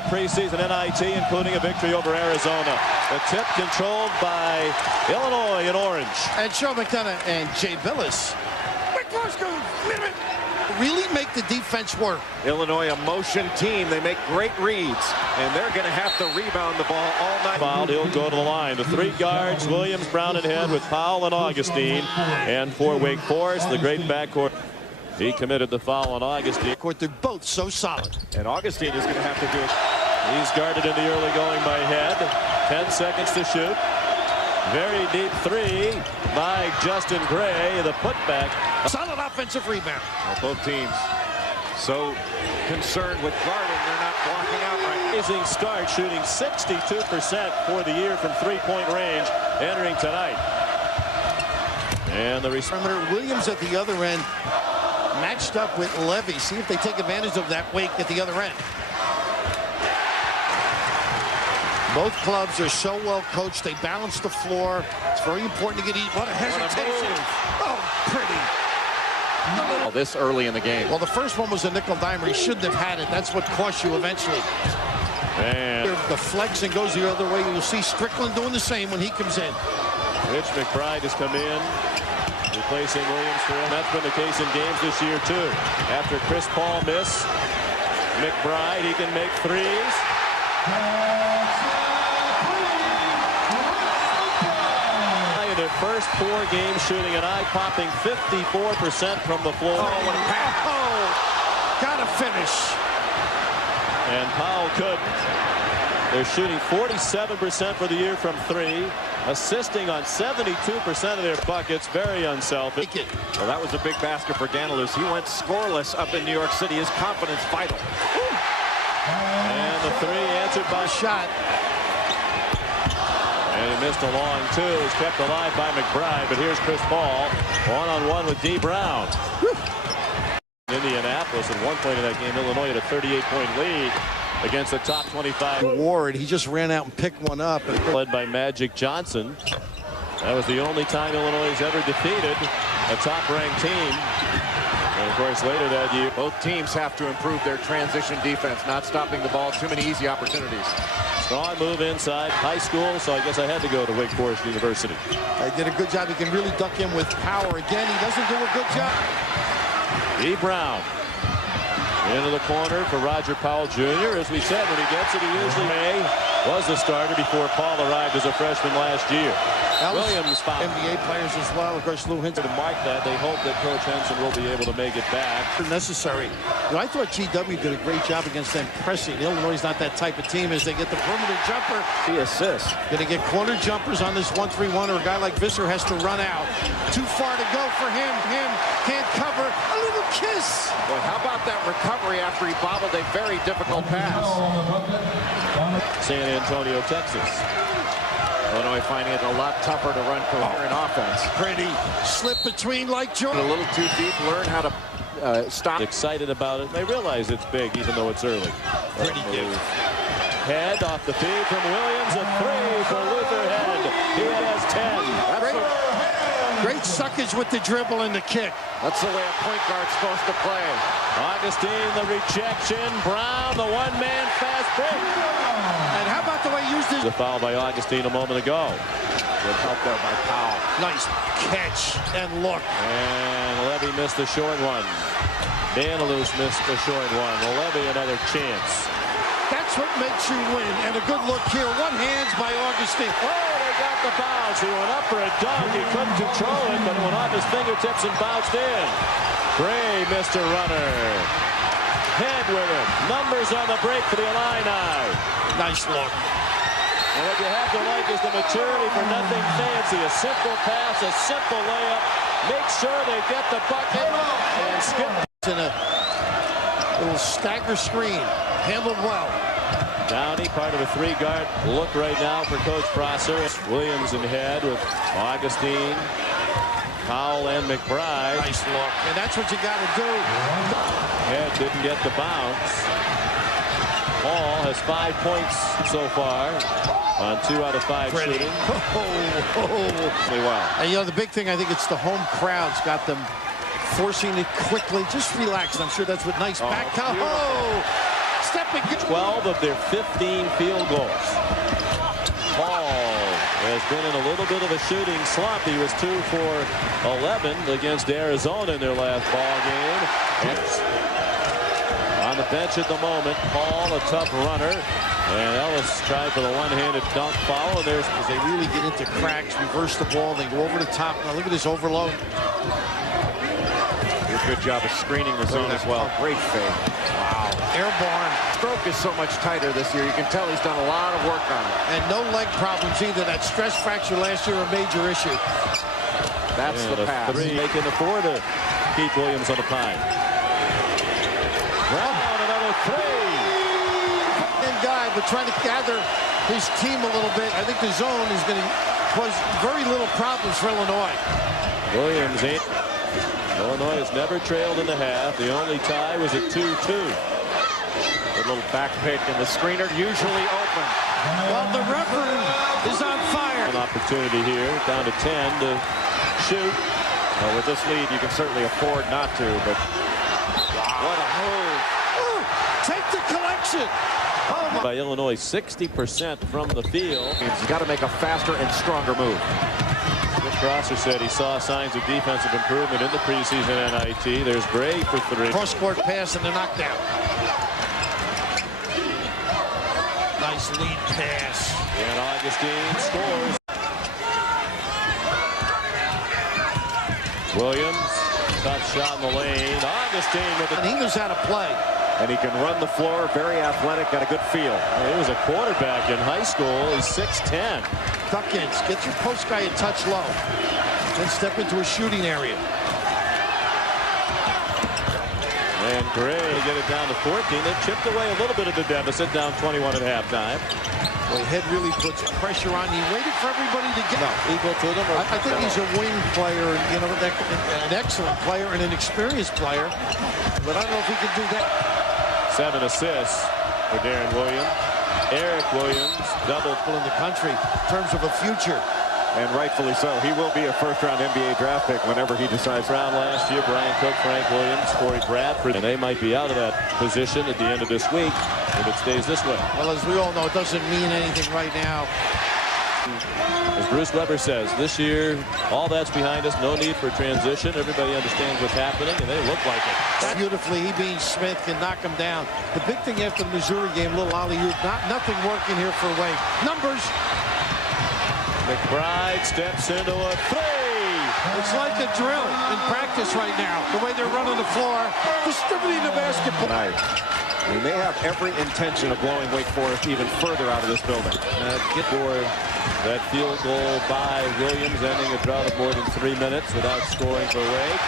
the preseason NIT, including a victory over Arizona. The tip controlled by Illinois in orange. And Joe McDonough and Jay Billis really make the defense work. Illinois, a motion team. They make great reads, and they're going to have to rebound the ball all night. Fouled, he'll go to the line. The three guards, Williams, Brown, and Head, with Powell and Augustine. And for Wake Forest, the great backcourt. He committed the foul on Augustine. They're both so solid. And Augustine is going to have to do it. He's guarded in the early going by Head. 10 seconds to shoot. Very deep three by Justin Gray. The putback. Solid offensive rebound. Well, both teams so concerned with guarding, they're not blocking out right. Amazing start, shooting 62% for the year from three-point range entering tonight. And the perimeter. Williams at the other end, matched up with Levy. See if they take advantage of that Wake at the other end. Both clubs are so well coached. They balance the floor. It's very important to get each. What a hesitation. Oh, pretty. Well, this early in the game. Well, the first one was a nickel dimer. He shouldn't have had it. That's what cost you eventually. And the flex and goes the other way. You'll see Strickland doing the same when he comes in. Rich McBride has come in, replacing Williams for him. That's been the case in games this year, too. After Chris Paul miss, McBride, he can make threes. In their first 4 games, shooting an eye-popping 54% from the floor. Oh, what a pass. Oh, gotta finish. And Powell couldn't. They're shooting 47% for the year from 3, assisting on 72% of their buckets. Very unselfish. Well, that was a big basket for Danilus. He went scoreless up in New York City. His confidence vital. And the 3 answered by shot. And he missed a long 2. Is kept alive by McBride. But here's Chris Paul, one-on-one with D. Brown. Indianapolis, at one point in that game, Illinois had a 38-point lead against the top 25. Ward, he just ran out and picked one up. Led by Magic Johnson. That was the only time Illinois has ever defeated a top-ranked team. And of course, later that year, both teams have to improve their transition defense, not stopping the ball. Too many easy opportunities. Strong move inside. High school, so I guess I had to go to Wake Forest University. He did a good job. He can really duck in with power. Again, he doesn't do a good job. E. Brown into the corner for Roger Powell Jr. As we said, when he gets it, he usually was the starter before Paul arrived as a freshman last year. Williams fouled. NBA players as well. Of course, Lou Hinton. To mark that, they hope that Coach Henson will be able to make it back. Necessary. You know, I thought GW did a great job against them pressing. Illinois is not that type of team as they get the perimeter jumper. He assists. Going to get corner jumpers on this 1-3-1, or a guy like Visser has to run out. Too far to go for him. Can't cover. A little kiss. Boy, how about that recovery after he bobbled a very difficult pass? San Antonio, Texas. Illinois finding it a lot tougher to run coherent offense. Pretty slip between like Jordan. A little too deep. Learn how to stop. Excited about it. They realize it's big, even though it's early. Pretty good. Head off the feed from Williams. A 3 for Luther Head. He has 10. Great suckage with the dribble and the kick. That's the way a point guard's supposed to play. Augustine, the rejection. Brown, the one-man fast break. And how about the way he used his... The foul by Augustine a moment ago. Good help there by Powell. Nice catch and look. And Levy missed the short one. Danilus missed the short one. Levy another chance. That's what makes you win. And a good look here. One hands by Augustine. Oh, they got the bounce. He went up for a dunk. He couldn't control it, but it went off his fingertips and bounced in. Gray missed a runner. Head with it. Numbers on the break for the Illini. Nice look. And what you have to like is the maturity for nothing fancy. A simple pass, a simple layup. Make sure they get the bucket and skip. In a little stagger screen. Handled well. Downey, part of a 3-guard look right now for Coach Prosser. Williams in Head with Augustine, Powell, and McBride. Nice look. And that's what you got to do. Head didn't get the bounce. Paul has 5 points so far on 2 out of 5 shooting. Well. And you know, the big thing, I think it's the home crowd's got them forcing it quickly. Just relax. I'm sure that's what nice back. Step and get 12 of their 15 field goals. Paul has been in a little bit of a shooting slump. He was 2 for 11 against Arizona in their last ball game. On the bench at the moment, Paul, a tough runner, and Ellis tried for the one-handed dunk foul. as they really get into cracks, reverse the ball, they go over the top. Now look at this overload. Good job of screening the zone as well. Great fade. Wow. Airborne. Stroke is so much tighter this year. You can tell he's done a lot of work on it. And no leg problems either. That stress fracture last year, a major issue. That's the pass. Three. They can afford to keep Williams on the pine. Brown, another three. And guy, but trying to gather his team a little bit. I think the zone is going to cause very little problems for Illinois. Williams ain't. Illinois has never trailed in the half. The only tie was at 2-2. A little back pick, and the screener usually open. Well, the referee is on fire. An opportunity here, down to 10 to shoot. Well, with this lead, you can certainly afford not to, but what a move. Ooh, take the collection. Oh, By Illinois, 60% from the field. He's got to make a faster and stronger move. Prosser said he saw signs of defensive improvement in the preseason NIT. There's Gray for 3. Cross-court pass and the knockdown. Nice lead pass. And Augustine scores. Williams, tough shot in the lane. Augustine with And it. he knows how to play. And he can run the floor, very athletic, got a good feel. He was a quarterback in high school. He's 6'10". Duck-ins. Get your post guy a touch low. Then step into a shooting area. And Gray to get it down to 14. They chipped away a little bit of the deficit, down 21 at halftime. Well, Head really puts pressure on. He waited for everybody to get Equal to them. I think he's a wing player, you know, an excellent player and an experienced player. But I don't know if he can do that. 7 assists for Deron Williams. Eric Williams double In the country in terms of a future. And rightfully so. He will be a first-round NBA draft pick whenever he decides. round last year. Brian Cook, Frank Williams, Corey Bradford, and they might be out of that position at the end of this week if it stays this way. Well, as we all know, it doesn't mean anything right now. As Bruce Weber says, this year, all that's behind us. No need for transition. Everybody understands what's happening, and they look like it. Beautifully, he being Smith can knock him down. The big thing after the Missouri game, little alley-oop, nothing working here for Wake. Numbers. McBride steps into a three. It's like a drill in practice right now. The way they're running the floor, distributing the basketball. Tonight. And they have every intention of blowing Wake Forest even further out of this building. Get for that field goal by Williams, ending a drought of more than 3 minutes without scoring for Wake.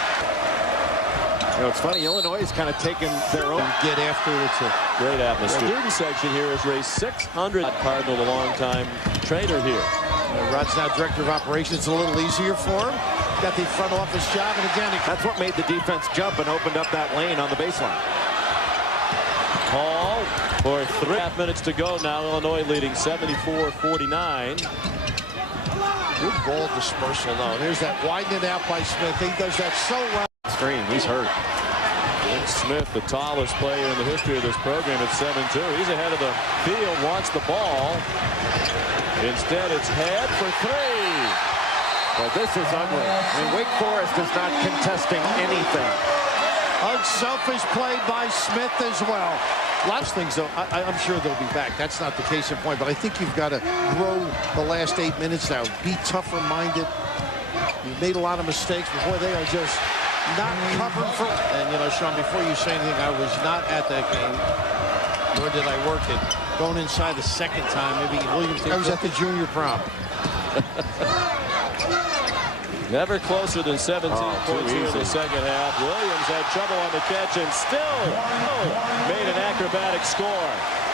You know, it's funny, Illinois is kind of taking their own. Get after it. It's a Great atmosphere. The student section here has raised 600. Cardinal, a longtime trainer here. Rod's now director of operations. It's a little easier for him. Got the front office job, and again, That's what made the defense jump and opened up that lane on the baseline. Hall for 3.5 minutes to go now. Illinois leading 74-49. good ball dispersal, though. There's that widening out by Smith. He does that so well. Screen, he's hurt. Vince Smith, the tallest player in the history of this program at 7'2". He's ahead of the field, wants the ball. Instead, it's Head for 3. Well, this is ugly. And Wake Forest is not contesting anything. Unselfish play by Smith as well. Lots of things, though. I'm sure they'll be back. That's not the case in point. But I think you've got to grow the last 8 minutes now. Be tougher-minded. You've made a lot of mistakes, but boy, they are just not covered for. And, you know, Sean, before you say anything, I was not at that game, nor did I work it. Going inside the second time, maybe Williams. I was at the junior prom. Never closer than 17 points here in the second half. Williams had trouble on the catch and still made an acrobatic score.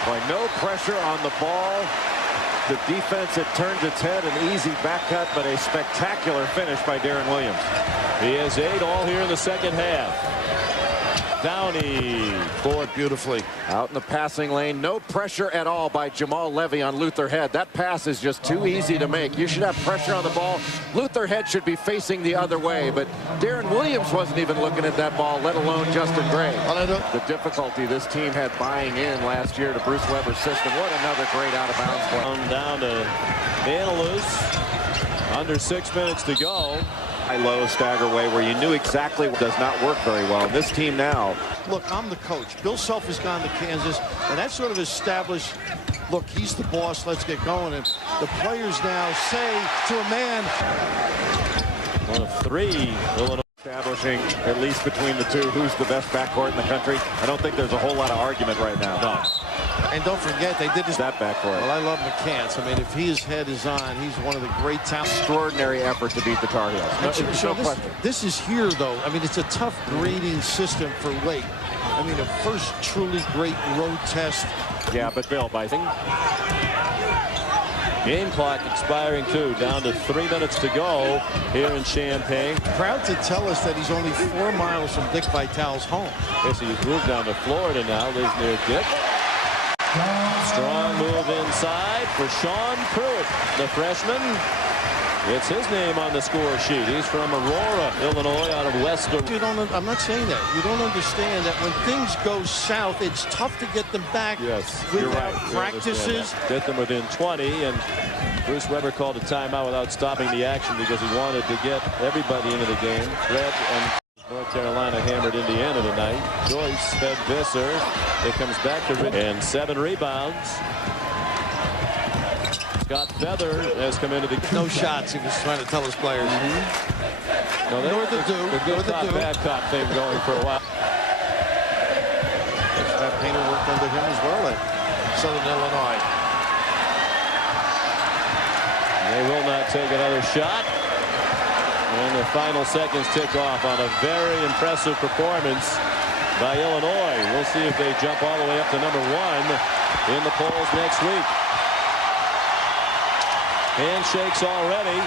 Boy, no pressure on the ball. The defense, it turns its head, an easy back cut, but a spectacular finish by Deron Williams. He has 8 all here in the second half. Downey forward beautifully. Out in the passing lane, no pressure at all by Jamal Levy on Luther Head. That pass is just too easy to make. You should have pressure on the ball. Luther Head should be facing the other way, but DERON Williams wasn't even looking at that ball, let alone Justin Gray. The difficulty this team had buying in last year to Bruce Weber's system. What another great out-of-bounds play. Down to Analus. Under 6 minutes to go. High-low stagger way where you knew exactly what does not work very well. And this team now. Look, I'm the coach. Bill Self has gone to Kansas, and that sort of established, look, he's the boss, let's get going. And the players now say to a man. One of 3 Illinois. Establishing, at least between the two, who's the best backcourt in the country. I don't think there's a whole lot of argument right now. No. And don't forget, they did this. That backcourt. Well, I love McCants. I mean, if his head is on, he's one of the great talents. Extraordinary effort to beat the Tar Heels. No question. This is here, though. I mean, it's a tough grading system for Wake. I mean, a first truly great road test. Yeah, but Bill, by Game clock expiring too. Down to 3 minutes to go here in Champaign. Proud to tell us that he's only 4 miles from Dick Vitale's home. Guess he's moved down to Florida now. Lives near Dick. Strong move inside for Sean Pruitt, the freshman. It's his name on the score sheet. He's from Aurora, Illinois, out of West. I'm not saying that. You don't understand that when things go south, it's tough to get them back. Yes, with you're right. Practices. Get them within 20, and Bruce Weber called a timeout without stopping the action because he wanted to get everybody into the game. Fred and North Carolina hammered Indiana tonight. Joyce fed Visser. It comes back to Rick. And 7 rebounds. Scott Feather has come into the... No shots, he was trying to tell his players. No, they were the good cop, bad cop thing going for a while. That Painter worked under him as well at Southern Illinois. They will not take another shot. And the final seconds tick off on a very impressive performance by Illinois. We'll see if they jump all the way up to number 1 in the polls next week. Handshakes already.